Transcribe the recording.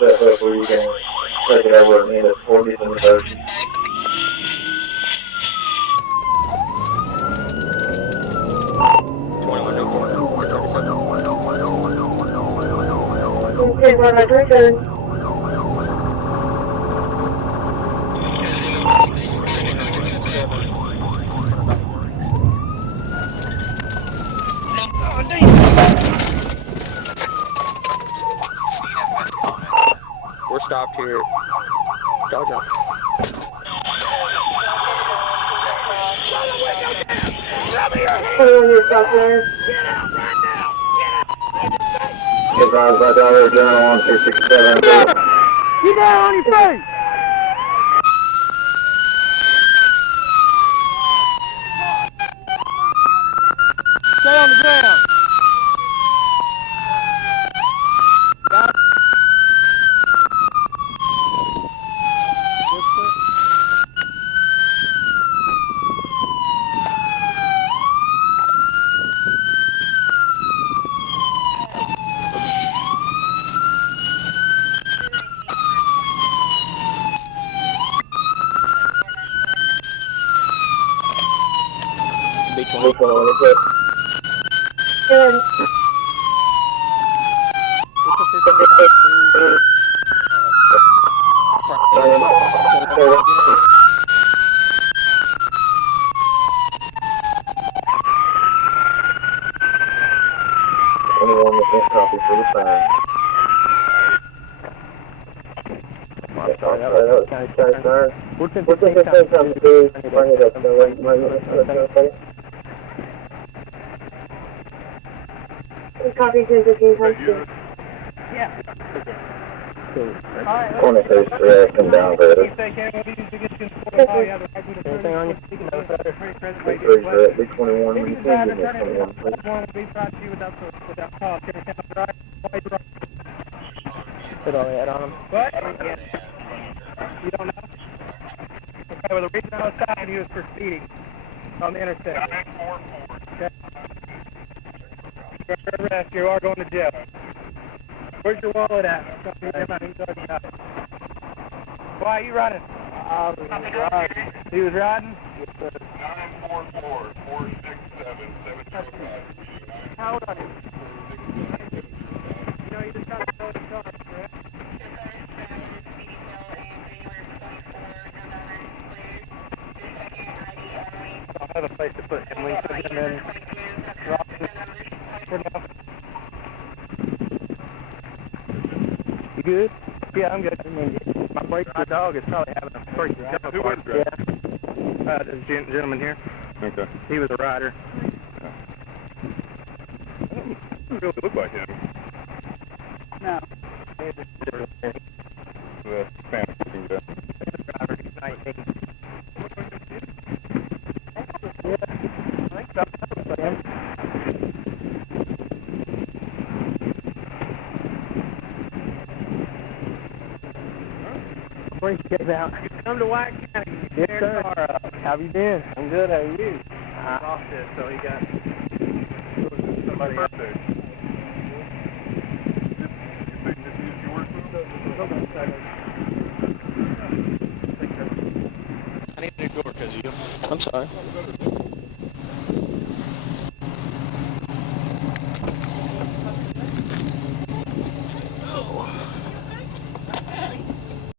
that hopefully you can take it over and end at 40th and University. Okay, well, that's your turn. We're stopped here. Georgia. Everyone, you're stopped there. Advised by Dollar General on 267. Get down on your face! Stay on the ground. Got it? Good. Good. Good. Anyone with this copy for the sign. We're What's the same time to do? Bring it up. Copy 1015 times 2. Yeah. Corner face, come down, ready. Anything on you? B21, when you can give me 21, please. Put all that on him. What? You don't know? Okay, well, the reason I was stopping you was for speeding on the intersection. Okay. You're under arrest. You are going to jail. Where's your wallet at? Why are you running? He was riding? Yes, sir. 944-467-725. How old are you? You know, you just got to go to the car, correct? I don't have a place to put him. We put him in Robinson for now. You good? Yeah, I'm good. My dog is probably having a pretty good Who was that? Yeah. This gentleman here. Okay. He was a rider. Doesn't really look like him. No. The Spanish looking guy. Driver, he's 19. Yeah, I think so. Before you get out. You come to White County. Yes, sir. How have you been? I'm good. How are you? I lost it, so he got somebody else. I need a new door because you. I'm sorry.